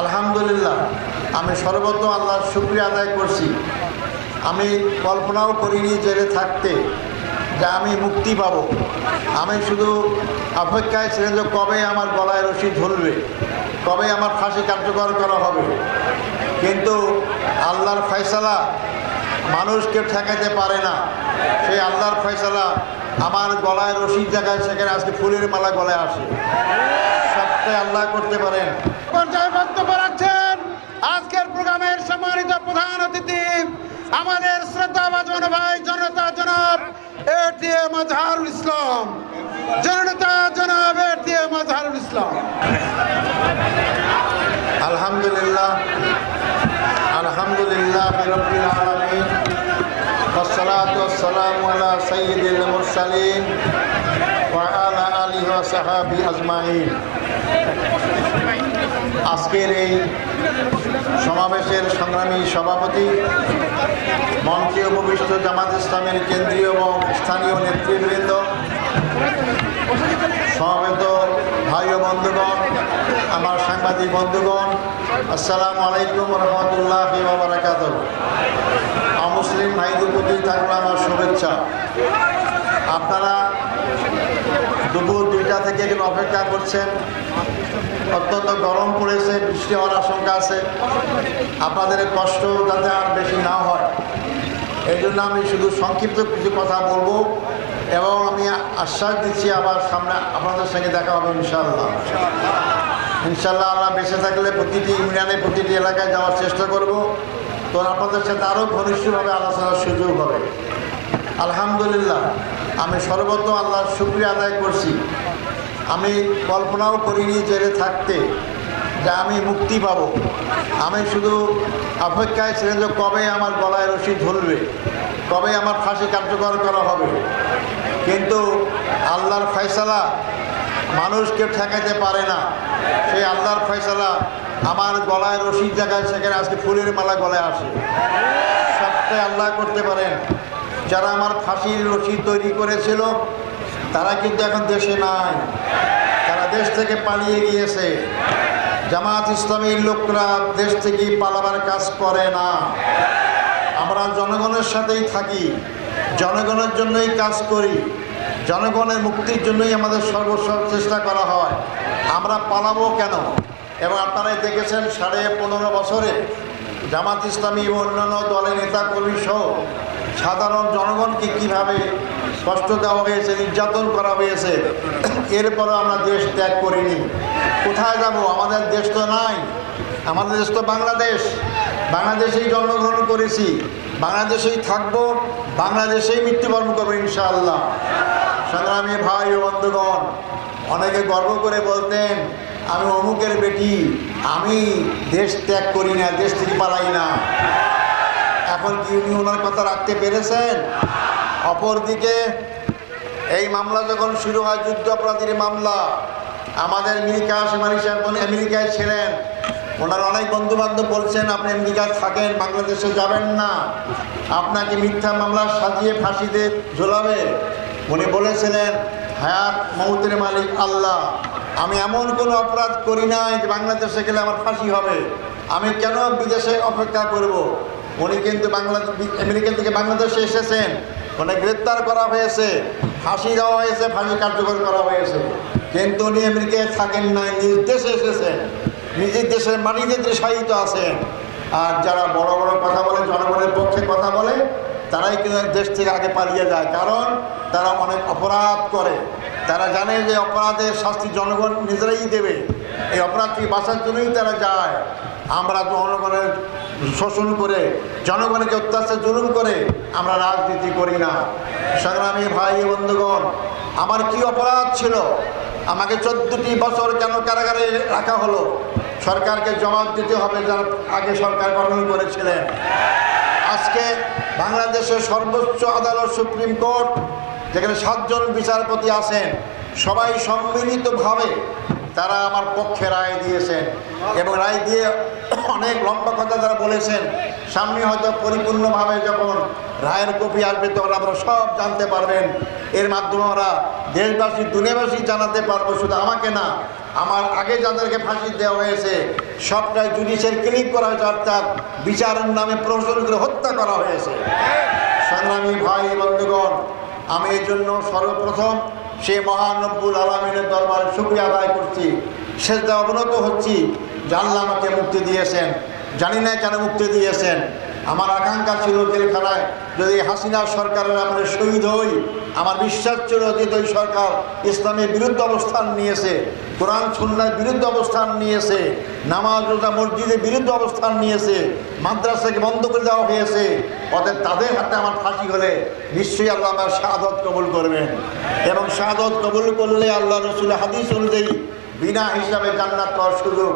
আলহামদুলিল্লাহ, আমি সর্বত আল্লাহর শুক্রিয়া আদায় করছি। আমি কল্পনাও করিনি জেলে থাকতে যে আমি মুক্তি পাব। আমি শুধু অপেক্ষায় ছিলেন যে কবে আমার গলায় রশি ঝুলবে, কবে আমার ফাঁসি কার্যকর করা হবে। কিন্তু আল্লাহর ফয়সালা মানুষকে ঠেকাতে পারে না। সেই আল্লাহর ফয়সালা আমার গলায় রশির জায়গায় সেখানে আজকে ফুলের মালা গলায় আসে। সবটাই আল্লাহ করতে পারেন। আমাদের শ্রদ্ধা বাজন ভাই জনতা জনাব এটিএম আজহারুল ইসলাম জনতা জনাব এটিএম আজহারুল ইসলাম আলহামদুলিল্লাহ আলহামদুলিল্লাহ রব্বিল আলামিন والصلاة والسلام على سيد المرسلين وعلى آله وصحابه أجمعين আজকের এই সমাবেশের সংগ্রামী সভাপতি মঞ্চে উপবিষ্ট জামাত ইসলামের কেন্দ্রীয় এবং স্থানীয় নেতৃবৃন্দ, সমবেত ভাই ও বন্ধুগণ, আমার সাংবাদিক বন্ধুগণ, আসসালামু আলাইকুম রহমতুল্লাহ বারাকাত মুসলিম ভাইদের প্রতি থাকবে আমার শুভেচ্ছা। আপনারা দুপুর দুইটা থেকে এখানে অপেক্ষা করছেন। অত্যন্ত গরম পড়েছে, বৃষ্টি হওয়ার আশঙ্কা আছে। আপনাদের কষ্ট যাতে আর বেশি না হয়। এই জন্য আমি শুধু সংক্ষিপ্ত কিছু কথা বলব এবং আমি আশ্বাস দিচ্ছি আবার সামনে আপনাদের সঙ্গে দেখা হবে ইনশাল্লাহ ইনশাল্লাহ আমরা বেঁচে থাকলে প্রতিটি ইউনিয়নে, প্রতিটি এলাকায় যাওয়ার চেষ্টা করব। তো আপনাদের সাথে আরও ঘনিষ্ঠভাবে আলোচনার সুযোগ হবে। আলহামদুলিল্লাহ, আমি সর্বত আল্লাহর শুক্রিয়া আদায় করছি। আমি কল্পনাও করিনি জেলে থাকতে, যে আমি মুক্তি পাব। আমি শুধু অপেক্ষায় ছিলেন যে কবে আমার গলায় রশি ঝুলবে, কবে আমার ফাঁসি কার্যকর করা হবে। কিন্তু আল্লাহর ফয়সালা মানুষকে ঠেকাতে পারে না। সেই আল্লাহর ফয়সালা আমার গলায় রশির জায়গায় সেখানে আজকে ফুলের মালা গলায় আসে। সবটাই আল্লাহ করতে পারেন। যারা আমার ফাঁসির রশি তৈরি করেছিল তারা কিন্তু এখন দেশে নাই। তারা দেশ থেকে পালিয়ে গিয়েছে। জামাত ইসলামীর লোকরা দেশ থেকে পালাবার কাজ করে না। আমরা জনগণের সাথেই থাকি। জনগণের জন্যই কাজ করি। জনগণের মুক্তির জন্যই আমাদের সর্বস্ব চেষ্টা করা হয়। আমরা পালাবো কেন? এবং আপনারাই দেখেছেন সাড়ে পনেরো বছরে জামাত ইসলামী অন্যান্য দলের নেতা কর্মী সহ সাধারণ জনগণকে কীভাবে কষ্ট দেওয়া হয়েছে, নির্যাতন করা হয়েছে, এরপরও আমরা দেশ ত্যাগ করিনি। কোথায় যাব? আমাদের দেশ তো নাই। আমাদের দেশ তো বাংলাদেশ। বাংলাদেশেই জন্মগ্রহণ করেছি। বাংলাদেশেই থাকব, বাংলাদেশেই মৃত্যুবরণ করব ইনশাআল্লাহ। সংগ্রামী ভাই ও বন্ধুগণ, অনেকে গর্ব করে বলতেন, আমি অমুকের বেটি, আমি দেশ ত্যাগ করি না, দেশ থেকে পালাই না। এখন কি উনি ওনার কথা রাখতে পেরেছেন? অপরদিকে, এই মামলা যখন শুরু হয় যুদ্ধ অপরাধীর মামলা, আমাদের মিরিকা সেমানি সাহেব আমেরিকায় ছিলেন। ওনার অনেক বন্ধু বান্ধব বলছেন, আপনি আমেরিকায় থাকেন, বাংলাদেশে যাবেন না। আপনাকে মিথ্যা মামলা সাজিয়ে ফাঁসিতে ঝোলাবে। উনি বলেছিলেন, হায়াত মৌতের মালিক আল্লাহ। আমি এমন কোনো অপরাধ করি নাই যে বাংলাদেশে গেলে আমার ফাঁসি হবে। আমি কেন বিদেশে অপেক্ষা করব। উনি কিন্তু বাংলাদেশ আমেরিকা থেকে বাংলাদেশে এসেছেন। উনি গ্রেপ্তার করা হয়েছে। ফাঁসি দেওয়া হয়েছে, ফাঁসি কার্যকর করা হয়েছে। কিন্তু উনি আমেরিকায় থাকেন না নিজ দেশে এসেছেন। নিজের দেশের মাটিতে দেশায়িত আছেন। আর যারা বড় বড় কথা বলে, জনগণের পক্ষে কথা বলে, তারাই কিন্তু দেশ থেকে আগে পালিয়ে যায়। কারণ তারা অনেক অপরাধ করে। তারা জানে যে অপরাধের শাস্তি জনগণ নিজেরাই দেবে। এই অপরাধ থেকে বাঁচার জন্যই তারা যায়। আমরা জনগণের শোষণ করে, জনগণকে অত্যাচার জুলুম করে আমরা রাজনীতি করি না। সংগ্রামী ভাই বন্ধুগণ, আমার কি অপরাধ ছিল? আমাকে চোদ্দটি বছর কেন কারাগারে রাখা হলো? সরকারকে জবাব দিতে হবে যারা আগে সরকার গঠন করেছিলেন। আজকে বাংলাদেশের সর্বোচ্চ আদালত সুপ্রিম কোর্ট, যেখানে সাতজন বিচারপতি আছেন, সবাই সম্মিলিতভাবে তারা আমার পক্ষে রায় দিয়েছেন এবং রায় দিয়ে অনেক লম্বা কথা তারা বলেছেন সামনে হয়তো পরিপূর্ণভাবে যখন রায়ের কপি আসবে তখন আমরা সব জানতে পারবেন। এর মাধ্যমে আমরা দেশবাসী দুনিয়াবাসী জানাতে পারব শুধু আমাকে না আমার আগে যাদেরকে ফাঁসি দেওয়া হয়েছে সবটাই জুডিশিয়াল ক্লিক করা হয়েছে অর্থাৎ বিচারের নামে প্রহসন করে হত্যা করা হয়েছে। সংগ্রামী ভাই বন্ধুগণ আমি এই জন্য সর্বপ্রথম সে মহানব্বুল আলমিনের দরবারে শুক্রিয়া আদায় করছি। সেটা অবনত হচ্ছি। জানলামাকে মুক্তি দিয়েছেন। জানি না কেন মুক্তি দিয়েছেন। আমার আকাঙ্ক্ষা ছিল জেলখানায় যদি হাসিনা সরকারের আমরা শহীদ হই, আমার বিশ্বাস ছিল যে ওই সরকার ইসলামের বিরুদ্ধে অবস্থান নিয়েছে, কোরআন সুন্নার বিরুদ্ধে অবস্থান নিয়েছে, নামাজ রোজা মসজিদের বিরুদ্ধে অবস্থান নিয়েছে, মাদ্রাসাকে বন্ধ করে দেওয়া হয়েছে, অতএব তাদের হাতে আমার ফাঁসি হলে নিশ্চয়ই আল্লাহ আমার শাহাদত কবুল করবেন। এবং শাহাদত কবুল করলে আল্লাহ রসুল হাদিস অনুযায়ী বিনা হিসাবে জান্নাত পাওয়ার সুযোগ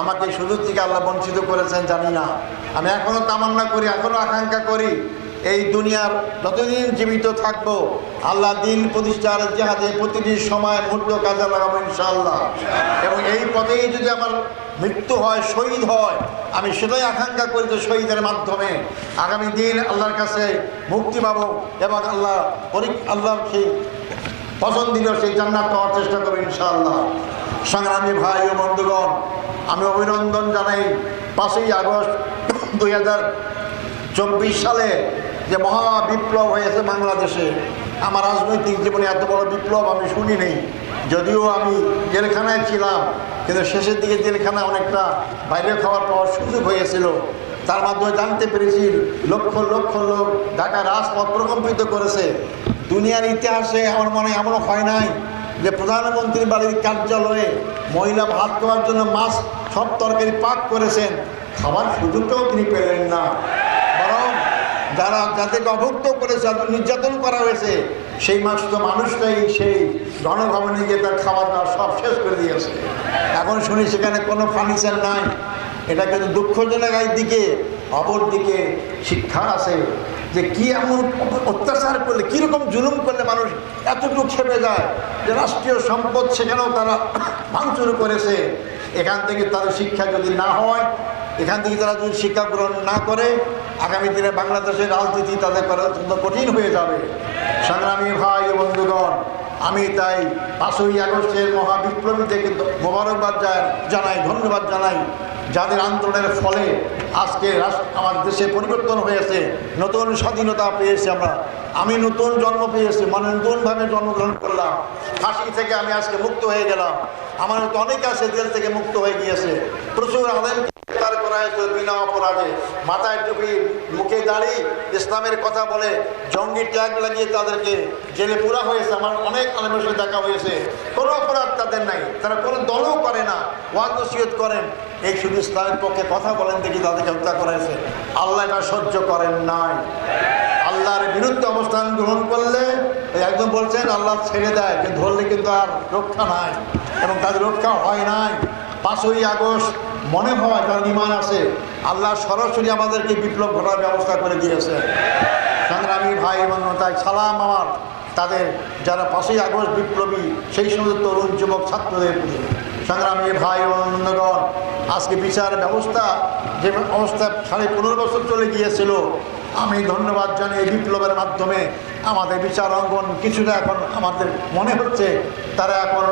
আমাকে সুযোগ থেকে আল্লাহ বঞ্চিত করেছেন, জানি না। আমি এখনও তামান্না করি এখনও আকাঙ্ক্ষা করি, এই দুনিয়ার যতদিন জীবিত থাকব, আল্লাহ দিন প্রতিষ্ঠার জেহাদে প্রতিটি সময় মুহূর্ত কাজে লাগাবো ইনশাআল্লাহ। এবং এই পথেই যদি আমার মৃত্যু হয়, শহীদ হয়, আমি সেটাই আকাঙ্ক্ষা করি যে শহীদের মাধ্যমে। আগামী দিন আল্লাহর কাছে মুক্তি পাবো এবং আল্লাহ আল্লাহ সেই পছন্দিত সেই জান্নাত পাওয়ার চেষ্টা করব ইনশাআল্লাহ। সংগ্রামী ভাই ও বন্ধুগণ আমি অভিনন্দন জানাই পাঁচই আগস্ট দুই হাজার চব্বিশ সালে যে মহা বিপ্লব হয়েছে বাংলাদেশে। আমার রাজনৈতিক জীবনে এত বড় বিপ্লব আমি শুনি শুনিনি যদিও আমি জেলখানায় ছিলাম, কিন্তু শেষের দিকে জেলখানা অনেকটা বাইরে খাওয়ার পাওয়ার সুযোগ হয়েছিল। তার মাধ্যমে জানতে পেরেছি লক্ষ লক্ষ লোক ঢাকা রাজপথ প্রকম্পিত করেছে। দুনিয়ার ইতিহাসে আমার মনে এমনও হয় নাই যে প্রধানমন্ত্রী বাড়ির কার্যালয়ে মহিলা ভাত খাওয়ার জন্য মাছ, সব তরকারি পাক করেছেন, খাবার সুযোগটাও তিনি পেলেন না। বরং যারা যাদেরকে অভুক্ত করেছে যাদের নির্যাতন করা হয়েছে, সেই মাস তো মানুষটাই সেই গণভবনে গিয়ে তার খাবার দাওয়া সব শেষ করে দিয়েছে এখন শুনি সেখানে কোনো ফার্নিচার নাই, এটা কিন্তু দুঃখজনক দিকে অপর দিকে শিক্ষা আছে। যে কি এমন অত্যাচার করলে, কীরকম জুলুম করলে মানুষ এতটুকু খেপে যায় যে রাষ্ট্রীয় সম্পদ সেখানেও তারা ভাঙচুর করেছে। এখান থেকে তাদের শিক্ষা যদি না হয়, এখান থেকে তারা যদি শিক্ষা গ্রহণ না করে, আগামী দিনে বাংলাদেশের রাজনীতি তাদের করা অত্যন্ত কঠিন হয়ে যাবে। সংগ্রামী ভাই বন্ধুগণ, আমি তাই পাঁচই আগস্টের মহাবিপ্লবী থেকে মোবারকবাদ জানাই, ধন্যবাদ জানাই। যাদের আন্দোলনের ফলে আজকে রাষ্ট্র, আমার দেশে পরিবর্তন হয়েছে নতুন স্বাধীনতা পেয়েছি আমরা। আমি নতুন জন্ম পেয়েছি মানে নতুনভাবে জন্মগ্রহণ করলাম। ফাঁসি থেকে আমি আজকে মুক্ত হয়ে গেলাম। আমার অনেক আছে, জেল থেকে মুক্ত হয়ে গিয়েছে। প্রচুর আলেম গ্রেফতার করা বিনা অপরাধে। মাথায় টুপি, মুখে দাড়ি, ইসলামের কথা বলে, জঙ্গি ট্যাগ লাগিয়ে তাদেরকে জেলে পুরা হয়েছে। আমার অনেক আলেমের সাথে দেখা হয়েছে। কোনো অপরাধ তাদের নাই। তারা কোনো দলও করে না। ওয়াদ নসিহত করেন। এই শুধু ইসলামের পক্ষে কথা বলেন দেখি তাদেরকে হত্যা করা হয়েছে আল্লাহ এটা সহ্য করেন নাই। আল্লাহর বিরুদ্ধে অবস্থান গ্রহণ করলে একদম বলছেন, আল্লাহ ছেড়ে দেয়, কিন্তু ধরলে কিন্তু আর রক্ষা নাই এবং তাদের রক্ষা হয় নাই। পাঁচই আগস্ট মনে হয় তার ইমান আছে। আল্লাহ সরাসরি আমাদেরকে বিপ্লব ঘটার ব্যবস্থা করে দিয়েছে। সংগ্রামী ভাই এবং তাই সালাম আমার তাদের যারা পাঁচই আগস্ট বিপ্লবী, সেই সমস্ত তরুণ যুবক ছাত্রদের প্রতি। সংগ্রামী ভাই বন্ধুগণ, আজকে বিচার ব্যবস্থা যে অবস্থা সাড়ে পনেরো বছর চলে গিয়েছিল, আমি ধন্যবাদ জানাই এই বিপ্লবের মাধ্যমে আমাদের বিচার অঙ্গন কিছুটা এখন আমাদের মনে হচ্ছে, তারা এখন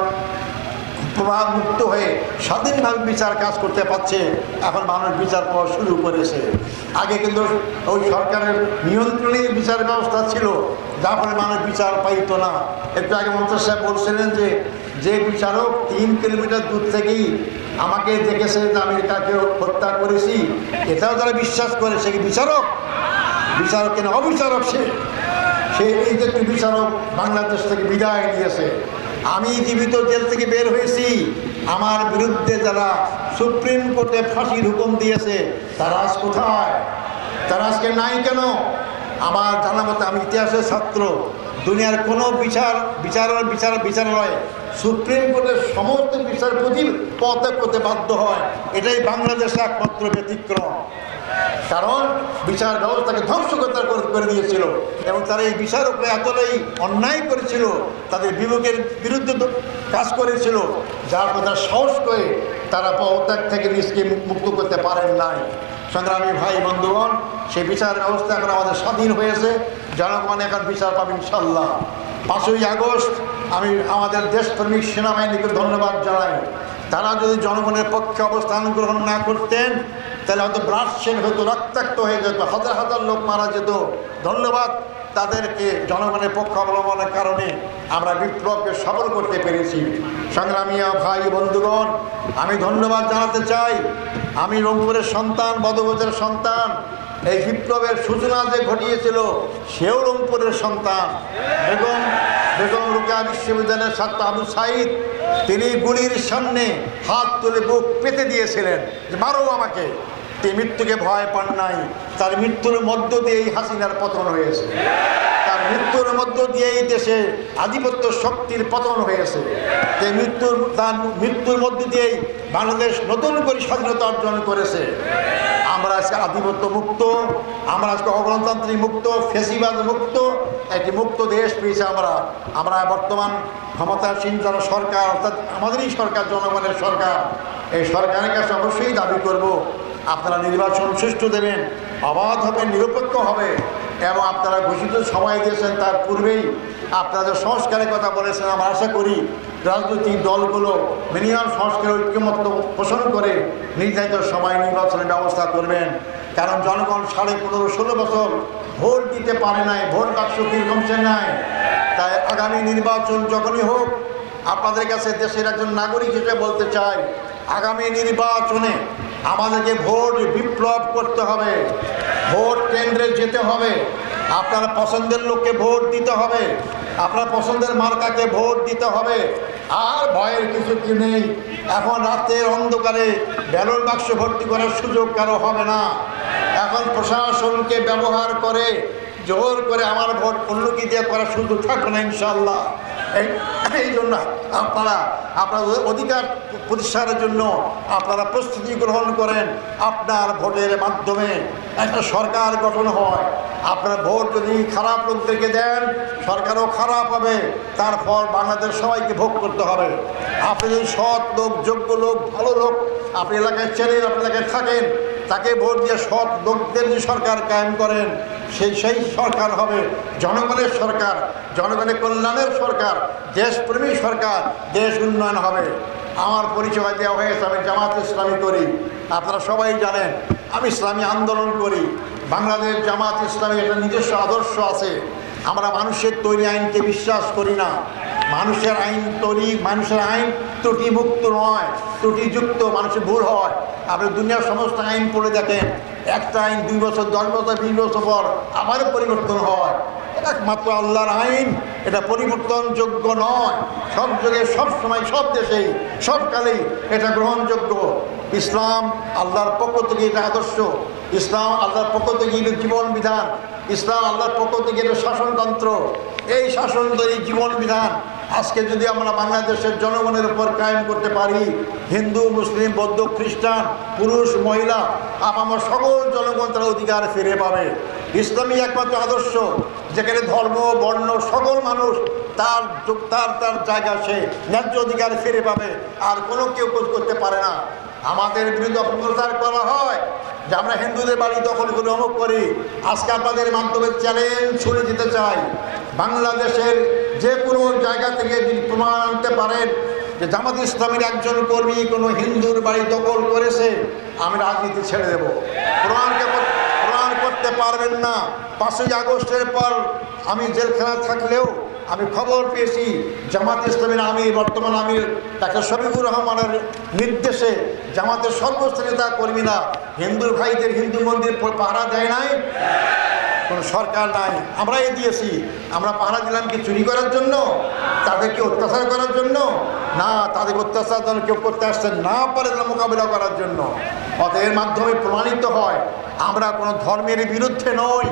প্রভাব মুক্ত হয়ে স্বাধীনভাবে বিচার কাজ করতে পারছে। এখন মানুষ বিচার পাওয়া শুরু করেছে। আগে কিন্তু ওই সরকারের নিয়ন্ত্রণেই বিচার ব্যবস্থা ছিল, যার ফলে মানুষ বিচার পাইত না। একটু আগে মন্ত্রী সাহেব বলছিলেন যে যে বিচারক তিন কিলোমিটার দূর থেকেই আমাকে দেখেছে যে আমি তাকে হত্যা করেছি, এটাও যারা বিশ্বাস করে, সে কি বিচারক? বিচারক কেন? অবিচারক সে। সে এই যে বিচারক বাংলাদেশ থেকে বিদায় নিয়েছে। আমি জীবিত জেল থেকে বের হয়েছি। আমার বিরুদ্ধে যারা সুপ্রিম কোর্টে ফাঁসির হুকুম দিয়েছে, তারা আজ কোথায়? তারা আজকে নাই কেন? আমার জানা মতে আমি ইতিহাসের ছাত্র। দুনিয়ার কোনো বিচার বিচার বিচার, বিচারালয় সুপ্রিম কোর্টের সমস্ত বিচারপতি পদত্যাগ করতে বাধ্য হয়। এটাই বাংলাদেশে একমাত্র ব্যতিক্রম। কারণ বিচার ব্যবস্থাকে ধ্বংস করে- দিয়েছিল এবং তারা এই বিচার উপরে এতটাই অন্যায় করেছিল, তাদের বিবেকের বিরুদ্ধে কাজ করেছিল, যার কথা সাহস করে তারা পদত্যাগ থেকে নিজকে মুক্ত করতে পারেন নাই। সংগ্রামী ভাই বন্ধুগণ, সেই বিচার ব্যবস্থা এখন আমাদের স্বাধীন হয়েছে। জনগণ এখন বিচার পাবে ইনশাল্লাহ পাঁচই আগস্ট, আমি আমাদের দেশপ্রেমিক সেনাবাহিনীকে ধন্যবাদ জানাই। তারা যদি জনগণের পক্ষে অবস্থান গ্রহণ না করতেন তাহলে হয়তো ব্লাড শেড হয়তো রক্তাক্ত হয়ে যেত, হাজার হাজার লোক মারা যেত। ধন্যবাদ তাদেরকে জনগণের পক্ষ অবলম্বনের কারণে আমরা বিপ্লবকে সফল করতে পেরেছি। সংগ্রামীয় ভাই বন্ধুগণ, আমি ধন্যবাদ জানাতে চাই। আমি রংপুরের সন্তান বদগজের সন্তান। এই বিপ্লবের সূচনা যে ঘটিয়েছিল, সেও রংপুরের সন্তান। বেগম বেগম রুকা বিশ্ববিদ্যালয়ের ছাত্র আবু সাইদ, তিনি গুলির সামনে হাত তুলে বুক পেতে দিয়েছিলেন যে, মারো আমাকে। তিনি মৃত্যুকে ভয় পান নাই। তার মৃত্যুর মধ্য দিয়েই হাসিনার পতন হয়েছে। তার মৃত্যুর মধ্য দিয়েই দেশে আধিপত্য শক্তির পতন হয়েছে। যে মৃত্যুর, তার মৃত্যুর মধ্য দিয়েই বাংলাদেশ নতুন করে স্বাধীনতা অর্জন করেছে। আমরা আজকে আধিপত্য মুক্ত, আমরা আজকে অগণতান্ত্রিক মুক্ত, ফেসিবাদ মুক্ত, একটি মুক্ত দেশ পেয়েছে আমরা। আমরা বর্তমান ক্ষমতাসীন যারা সরকার, অর্থাৎ আমাদেরই সরকার, জনগণের সরকার। এই সরকারের কাছে অবশ্যই দাবি করব, আপনারা নির্বাচন সুষ্ঠু দেবেন, অবাধ হবে, নিরপেক্ষ হবে, এবং আপনারা ঘোষিত সময় দিয়েছেন তার পূর্বেই। আপনারা যে সংস্কারের কথা বলেছেন, আমরা আশা করি রাজনৈতিক দলগুলো মিনিমাম সংস্কার ঐক্যমত্য পোষণ করে নির্ধারিত সময় নির্বাচনের ব্যবস্থা করবেন। কারণ জনগণ সাড়ে পনেরো, ষোলো বছর ভোট দিতে পারে নাই, ভোট বাক্স কমছে নাই। তাই আগামী নির্বাচন যখনই হোক, আপনাদের কাছে দেশের একজন নাগরিক হিসেবে বলতে চাই, আগামী নির্বাচনে আমাদেরকে ভোট বিপ্লব করতে হবে, ভোট কেন্দ্রে যেতে হবে। আপনার পছন্দের লোককে ভোট দিতে হবে। আপনার পছন্দের মার্কাকে ভোট দিতে হবে। আর ভয়ের কিছু কি নেই? এখন রাতের অন্ধকারে ব্যালট বাক্স ভর্তি করার সুযোগ কারও হবে না। এখন প্রশাসনকে ব্যবহার করে জোর করে আমার ভোট অন্যকে দিয়ে করার সুযোগ থাকবে না ইনশাল্লাহ এই জন্য আপনারা আপনাদের অধিকার প্রতিষ্ঠানের জন্য আপনারা প্রস্তুতি গ্রহণ করেন। আপনার ভোটের মাধ্যমে একটা সরকার গঠন হয়। আপনার ভোট যদি খারাপ লোকদেরকে দেন, সরকারও খারাপ হবে। তার ফল বাংলাদেশ সবাইকে ভোগ করতে হবে। আপনি যদি সৎ লোক, যোগ্য লোক, ভালো লোক, আপনি এলাকায় চেনেন, আপনি এলাকায় থাকেন তাকে ভোট দিয়ে সৎ লোকদের যে সরকার কায়েম করেন, সেই সেই সরকার হবে জনগণের সরকার, জনগণের কল্যাণের সরকার, দেশপ্রেমী সরকার, দেশ উন্নয়ন হবে। আমার পরিচয় দেওয়া হয়েছে আমি জামাত ইসলামী করি আপনারা সবাই জানেন, আমি ইসলামী আন্দোলন করি। বাংলাদেশ জামাত ইসলামী একটা নিজস্ব আদর্শ আছে। আমরা মানুষের তৈরি আইনকে বিশ্বাস করি না। মানুষের আইন তৈরি, মানুষের আইন ত্রুটিমুক্ত নয়, ত্রুটিযুক্ত, মানুষের ভুল হয়। আপনি দুনিয়ার সমস্ত আইন পড়ে দেখেন, একটা আইন দুই বছর, দশ বছর, বিশ বছর পর আবার পরিবর্তন হয়। একমাত্র আল্লাহর আইন, এটা পরিবর্তনযোগ্য নয়। সব যুগে, সব সময়, সব দেশেই, সব কালেই এটা গ্রহণযোগ্য। ইসলাম আল্লাহর পক্ষ থেকে এটা আদর্শ। ইসলাম আল্লাহর পক্ষ থেকে এটা জীবন বিধান। ইসলাম আল্লাহর পক্ষ থেকে এটা শাসনতন্ত্র। এই শাসনতন্ত্রী জীবন বিধান আজকে যদি আমরা বাংলাদেশের জনগণের উপর কায়েম করতে পারি, হিন্দু, মুসলিম, বৌদ্ধ, খ্রিস্টান, পুরুষ, মহিলা আমার সকল জনগণ তার অধিকার ফিরে পাবে। ইসলামী একমাত্র আদর্শ, যেখানে ধর্ম, বর্ণ, সকল মানুষ তার তার তার জায়গা সে ন্যায্য অধিকার ফিরে পাবে। আর কোনো কেউ করতে পারে না। আমাদের বিরুদ্ধে অপপ্রচার করা হয়, যে আমরা হিন্দুদের বাড়ি দখল করে অমুক করি। আজকে আপনাদের মাধ্যমে চ্যালেঞ্জ ছুড়ে দিতে চাই। বাংলাদেশের যে কোনো জায়গা থেকে প্রমাণ আনতে পারেন যে জামাত ইসলামের একজন কর্মী কোনো হিন্দুর বাড়ি দখল করেছে, আমি রাজনীতি ছেড়ে দেব। প্রমাণকে প্রমাণ করতে পারবেন না। পাঁচই আগস্টের পর আমি জেলখানায় থাকলেও আমি খবর পেয়েছি জামাত ইসলামের আমির, বর্তমান আমির তাকে শফিকুর রহমানের নির্দেশে জামাতের সর্বস্ত নেতা কর্মীরা হিন্দু ভাইদের হিন্দু মন্দির পাহারা দেয় নাই? কোনো সরকার নাই। আমরাই দিয়েছি। আমরা পাহারা দিলাম কি চুরি করার জন্য? তাদেরকে অত্যাচার করার জন্য? না, তাদের অত্যাচার যেন কেউ করতে আসতে না পারে তারা মোকাবিলা করার জন্য। অতএর মাধ্যমে প্রমাণিত হয়, আমরা কোনো ধর্মের বিরুদ্ধে নই।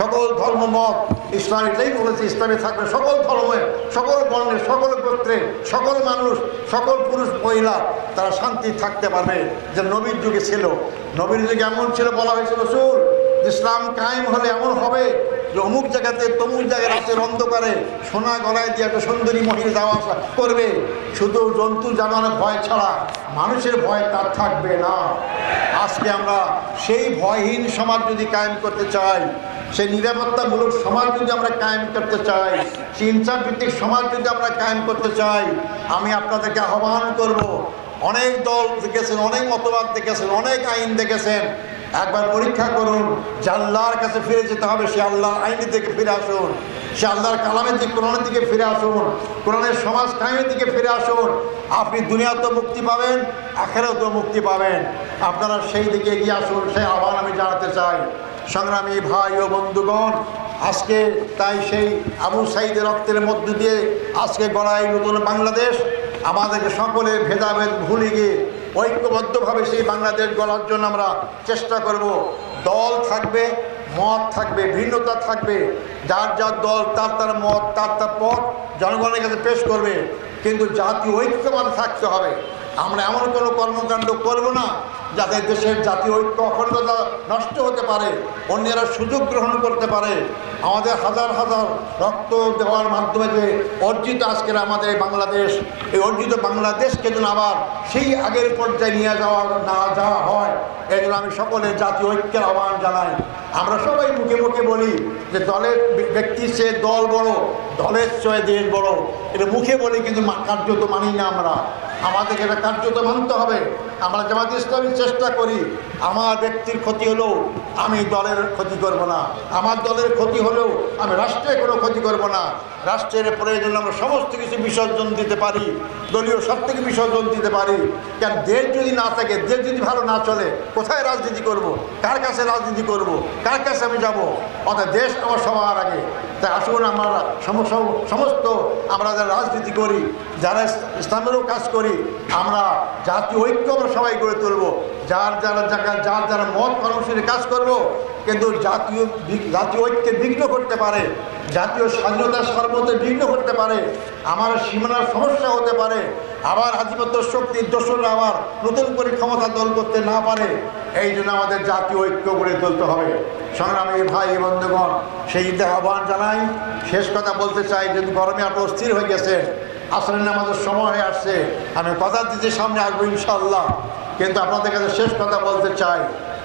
সকল ধর্ম, মত, ইসলাম এটাই বলেছে ইসলামে থাকবে, সকল ধর্মে সকল বর্ণের, সকল গোত্রে, সকল মানুষ, সকল পুরুষ, মহিলা, তারা শান্তি থাকতে পারবে যে নবীর যুগে ছিল। নবীর যুগে এমন ছিল, বলা হয়েছিল সুর ইসলাম কায়েম হলে এমন হবে যে অমুক জায়গাতে তমুক জায়গায় রাতের অন্ধকারে সোনা গলায় দিয়ে একটা সুন্দরী মহিলা যাওয়া আসা করবে। শুধু জন্তু জানানোর ভয় ছাড়া মানুষের ভয় তার থাকবে না। আজকে আমরা সেই ভয়হীন সমাজ যদি কায়েম করতে চাই সেই নিরাপত্তামূলক সমাজ যদি আমরা কায়েম করতে চাই, সেই ইনসাফ ভিত্তিক সমাজ যদি আমরা কায়েম করতে চাই, আমি আপনাদেরকে আহ্বান করব, অনেক দল দেখেছেন, অনেক মতবাদ দেখেছেন, অনেক আইন দেখেছেন, একবার পরীক্ষা করুন, যে আল্লাহর কাছে ফিরে যেতে হবে, সে আল্লাহর আইনের দিকে ফিরে আসুন, সে আল্লাহর কালামের দিকে, কোরআনের দিকে ফিরে আসুন, কোরআনের সমাজ কায়েমের দিকে ফিরে আসুন, আপনি দুনিয়াতেও মুক্তি পাবেন, আখেরাতেও মুক্তি পাবেন। আপনারা সেই দিকে এগিয়ে আসুন, সেই আহ্বান আমি জানাতে চাই। সংগ্রামী ভাই ও বন্ধুগণ, আজকে তাই সেই আবু সাইদের রক্তের মধ্য দিয়ে আজকে গড়াই নতুন বাংলাদেশ। আমাদেরকে সকলে ভেদাভেদ ভুলে গিয়ে ঐক্যবদ্ধভাবে সেই বাংলাদেশ গড়ার জন্য আমরা চেষ্টা করব। দল থাকবে, মত থাকবে, ভিন্নতা থাকবে। যার যার দল, তার তার মত, তার তার পথ জনগণের কাছে পেশ করবে। কিন্তু জাতীয় ঐক্যবাদ থাকতে হবে। আমরা এমন কোনো কর্মকাণ্ড করব না যাতে দেশের জাতীয় ঐক্য অখণ্ডতা নষ্ট হতে পারে, অন্যেরা সুযোগ গ্রহণ করতে পারে। আমাদের হাজার হাজার রক্ত দেওয়ার মাধ্যমে যে অর্জিত আজকের আমাদের বাংলাদেশ, এই অর্জিত বাংলাদেশকে যেন আবার সেই আগের পর্যায়ে নিয়ে যাওয়া না যাওয়া হয়, এই জন্য আমি সকলের জাতীয় ঐক্যের আহ্বান জানাই। আমরা সবাই মুখে মুখে বলি যে দলের ব্যক্তি সে দল বড়, দলের চেয়ে দেশ বড়। এটা মুখে বলি কিন্তু কার্যত মানি না আমরা। আমাদেরকে এটা কার্যত মানতে হবে। আমরা জামাত ইসলামী চেষ্টা করি, আমার ব্যক্তির ক্ষতি হলেও আমি দলের ক্ষতি করব না। আমার দলের ক্ষতি হলেও আমি রাষ্ট্রের কোনো ক্ষতি করব না। রাষ্ট্রের প্রয়োজন আমরা সমস্ত কিছু বিসর্জন দিতে পারি, দলীয় সব থেকে বিসর্জন দিতে পারি। কেন দেশ যদি না থাকে, দেশ যদি ভালো না চলে, কোথায় রাজনীতি করব? কার কাছে রাজনীতি করব? কার কাছে আমি যাব? অর্থাৎ দেশ আমার সবার আগে। তাই আসুন আমরা সমস্ত আমরা যারা রাজনীতি করি, যারা ইসলামেরও কাজ করি, আমরা জাতীয় ঐক্য আমরা সবাই গড়ে তুলব। যার যারা জায়গা যার যারা মত কর্মসূচি কাজ করব, কিন্তু জাতীয় জাতীয় ঐক্যে বিঘ্ন করতে পারে, জাতীয় স্বাধীনতার সর্বতে বিঘ্ন করতে পারে, আমার সীমানার সমস্যা হতে পারে, আবার আধিপত্য শক্তির দোষরা আবার নতুন করে ক্ষমতা দল করতে না পারে, এই জন্য আমাদের জাতীয় ঐক্য গড়ে তুলতে হবে। সংগ্রামী ভাই বন্ধুগণ, সেই আহ্বান জানাই। শেষ কথা বলতে চাই যে গরমে আপনার অস্থির হয়ে গেছে আসলে আমাদের সময় হয়ে আসছে, আমি কথা দিতে সামনে আসব ইনশাল্লাহ কিন্তু আপনাদের কাছে শেষ কথা বলতে চাই।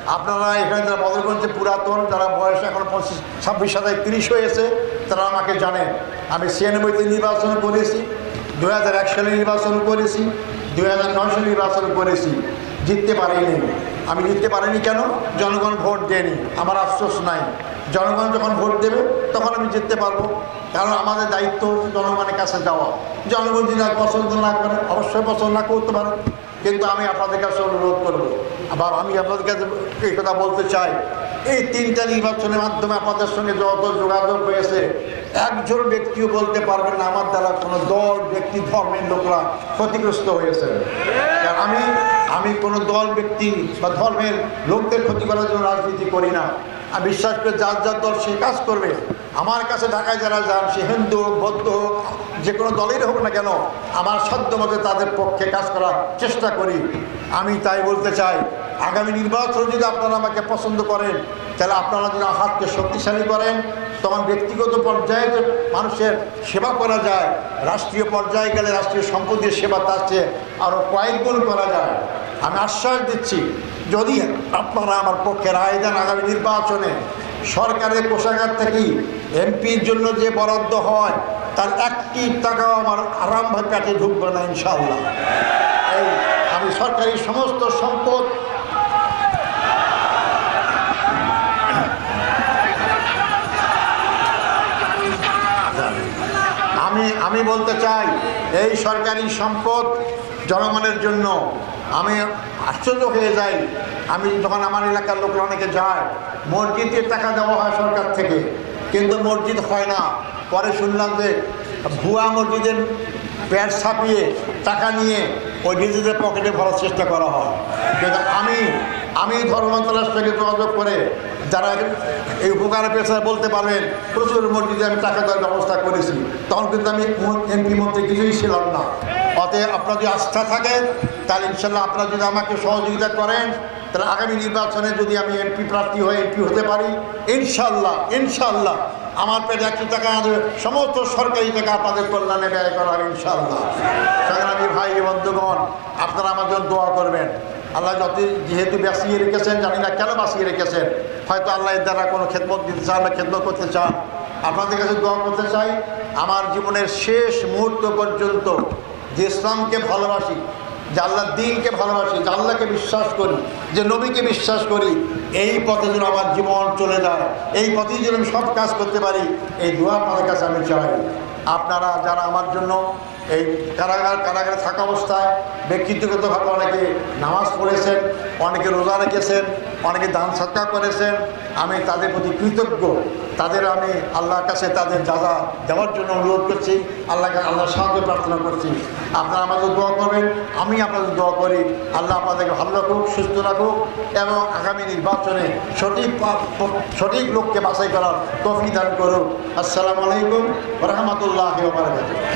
আপনারা এখানে যারা বদরগঞ্জে পুরাতন, যারা বয়স এখন পঁচিশ, ছাব্বিশ সাতাশ তিরিশ হয়েছে, তারা আমাকে জানেন আমি ছিয়ানব্বইতে নির্বাচন করেছি দু হাজার এক সালে নির্বাচন করেছি দু হাজার নয় সালে নির্বাচন করেছি। জিততে পারিনি। আমি জিততে পারিনি কেন? জনগণ ভোট দেয়নি। আমার আফসোস নাই। জনগণ যখন ভোট দেবে, তখন আমি জিততে পারব। কারণ আমাদের দায়িত্ব জনগণের কাছে যাওয়া। জনগণ যদি পছন্দ না করে, অবশ্যই পছন্দ না করতে পারে। কিন্তু আমি আপনাদের কাছে অনুরোধ করব। আবার আমি আপনাদের কাছে এই কথা বলতে চাই। এই তিনটা নির্বাচনের মাধ্যমে আপনাদের সঙ্গে যত যোগাযোগ হয়েছে, একজন ব্যক্তিও বলতে পারবেন না, আমার দ্বারা কোনো দল, ব্যক্তি, ধর্মের লোকরা ক্ষতিগ্রস্ত হয়েছে। আমি আমি কোনো দল, ব্যক্তি বা ধর্মের লোকদের ক্ষতি করার জন্য রাজনীতি করি না। আমি বিশ্বাস করে যার যার দল সে কাজ করবে। আমার কাছে ঢাকায় যারা যান, সে হিন্দু হোক, বৌদ্ধ হোক যে কোনো দলেরই হোক না কেন, আমার সাধ্য মতে তাদের পক্ষে কাজ করার চেষ্টা করি। আমি তাই বলতে চাই, আগামী নির্বাচন যদি আপনারা আমাকে পছন্দ করেন, তাহলে আপনারা যদি হাতকে শক্তিশালী করেন, তখন ব্যক্তিগত পর্যায়ে মানুষের সেবা করা যায়, রাষ্ট্রীয় পর্যায়ে গেলে রাষ্ট্রীয় সম্পদের সেবা তার চেয়ে আরও কয়েক গুণ করা যায়। আমি আশ্বাস দিচ্ছি, যদি আপনারা আমার পক্ষে রায় দেন আগামী নির্বাচনে সরকারের কোষাগার থেকে এমপির জন্য যে বরাদ্দ হয়, তার একটি টাকাও আমার আরামভাবে পেটে ঢুকবে না ইনশাল্লাহ এই আমি সরকারি সমস্ত সম্পদ আমি আমি বলতে চাই, এই সরকারি সম্পদ জনগণের জন্য আমি আশ্চর্য হয়ে যাই আমি যখন আমার এলাকার লোকরা অনেকে যায়, মসজিদের টাকা দেওয়া হয় সরকার থেকে, কিন্তু মসজিদ হয় না। পরে শুনলাম যে ভুয়া মসজিদের প্যাট ছাপিয়ে টাকা নিয়ে ওই নিজেদের পকেটে ভরার চেষ্টা করা হয়। কিন্তু আমি আমি ধর্মমন্ত্রণালয়ের সঙ্গে যোগাযোগ করে যারা এই উপকার পেশা বলতে পারবেন, প্রচুর মসজিদে আমি টাকা দেওয়ার ব্যবস্থা করেছি। তখন কিন্তু আমি এমপি মন্ত্রী কিছুই ছিলাম না। অতএব আপনার যদি আস্থা থাকে, তাহলে ইনশাল্লাহ আপনারা যদি আমাকে সহযোগিতা করেন, তাহলে আগামী নির্বাচনে যদি আমি এমপি প্রার্থী হয়ে এমপি হতে পারি ইনশাল্লাহ ইনশাল্লাহ আমার পেটে একশো টাকা সমস্ত সরকারি টাকা আপনাদের কল্যাণে ব্যয় করা হবে ইনশাল্লাহ সংগ্রামী ভাই বন্ধুগণ, আপনারা আমার জন্য দোয়া করবেন। আল্লাহ যত যেহেতু বাঁচিয়ে রেখেছেন, জানি না কেন বাঁচিয়ে রেখেছেন, হয়তো আল্লাহ এর দ্বারা কোনো খেদমত দিতে চান না খেদমত করতে চান। আপনাদের কাছে দোয়া করতে চাই, আমার জীবনের শেষ মুহূর্ত পর্যন্ত যে ইসলামকে ভালোবাসি, যে আল্লাহর দিনকে ভালোবাসি, যে আল্লাহকে বিশ্বাস করি, যে নবীকে বিশ্বাস করি, এই পথে যেন আমার জীবন চলে যায়, এই পথেই যেন আমি সব কাজ করতে পারি, এই দোয়া আপনাদের কাছে আমি চাই। আপনারা যারা আমার জন্য এই কারাগার, কারাগারে থাকা অবস্থায় ব্যক্তিগতভাবে অনেকে নামাজ পড়েছেন, অনেকে রোজা রেখেছেন, অনেকে দান সৎকার করেছেন। আমি তাদের প্রতি কৃতজ্ঞ। তাদের আমি আল্লাহর কাছে তাদের দাদা দেওয়ার জন্য অনুরোধ করছি, আল্লাহকে আল্লাহর সাহায্য প্রার্থনা করছি। আপনারা আমাদের দোয়া করবেন, আমি আপনাদের দোয়া করি। আল্লাহ আপনাদেরকে ভালো রাখুক, সুস্থ রাখুক এবং আগামী নির্বাচনে সঠিক সঠিক লোককে বাছাই করার তফি দান করুক। আসসালামু আলাইকুম রহমতুল্লাহ বারকাতুহ।